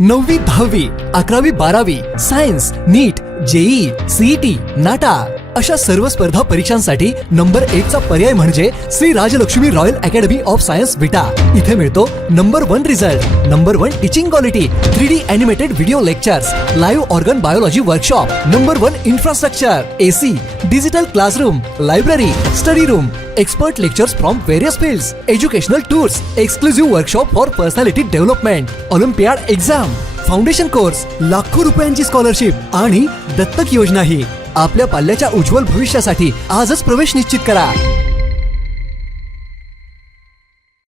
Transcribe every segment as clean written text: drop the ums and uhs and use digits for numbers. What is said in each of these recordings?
9वी 10वी 11वी 12वी science NEET JEE CET NATA अशा सर्व स्पर्धा परीक्षांसाठी नंबर 1 चा पर्याय म्हणजे Shri Rajlakshmi royal academy of science Vita. इथे मिळतो number 1 result, number 1 teaching quality, 3D animated video lectures, live organ biology workshop, number 1 infrastructure, AC, digital classroom, library, study room, expert lectures from various fields, educational tours, exclusive workshop for personality development, Olympiad exam, foundation course, लाखो रुपयांची scholarship आणि दत्तक योजनाही। आपल्या पाल्याच्या उज्ज्वल भविष्यासाठी आजच प्रवेश निश्चित करा।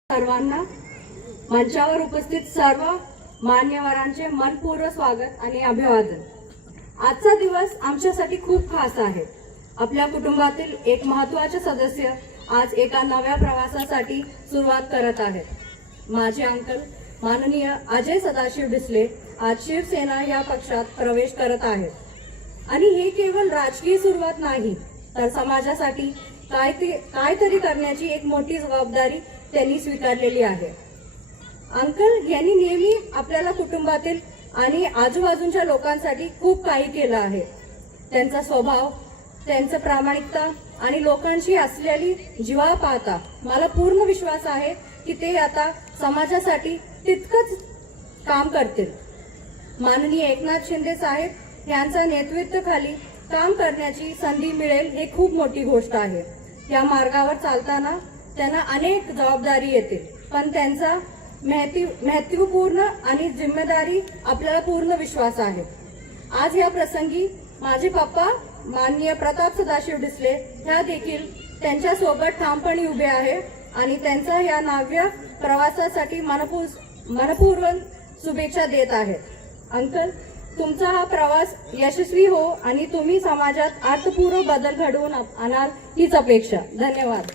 सर्वांना मंचावर उपस्थित सर्व मान्यवरांचे मनपूर्वक स्वागत आणि अभिवादन। आजचा दिवस आमच्यासाठी खूप खास आहे। आपल्या कुटुंबातील एक महत्त्वाचे सदस्य आज एका नव्या प्रवासासाठी सुरुवात करत आहेत। माझे अंकल माननीय अजय सदाशिव डिसले आज शिवसेना या पक्षात प्रवेश करत आहेत आणि हे केवळ राजकीय सुरुवात नाही तर समाजासाठी काहीतरी करण्याची एक मोठी जबाबदारी त्यांनी स्वीकारलेली आहे। अंकल यांनी नेहमी आपल्याला कुटुंबातील आणि आजूबाजूच्या लोकांसाठी खूप काही केलं आहे। त्यांचा स्वभाव, त्यांचं प्रामाणिकता आणि लोकांशी असलेली जिव्हाळा पाहता मला पूर्ण विश्वास आहे की ते आता समाजासाठी तितकंच काम करतील। माननीय एकनाथ शिंदे साहेब यांच्या नेतृत्वाखाली काम करण्याची संधी मिळेल हे खूप मोठी गोष्ट आहे। या मार्गावर चालताना त्यांना अनेक जबाबदारी येतील, पण त्यांचा महत्त्वपूर्ण आणि जिम्मेदारी आपल्याला पूर्ण विश्वास आहे। आज या प्रसंगी माझे पप्पा माननीय प्रताप सदाशिव डिसले ह्या देखील त्यांच्या सोबत ठामपणे उभे आहे आणि त्यांचा या नव्या प्रवासासाठी मनपूर्वक शुभेच्छा देत आहेत। अंकल, तुमचा हा प्रवास यशस्वी हो आणि तुम्ही समाजात अर्थपूर्ण बदल घडवून आणाल हीच अपेक्षा। धन्यवाद।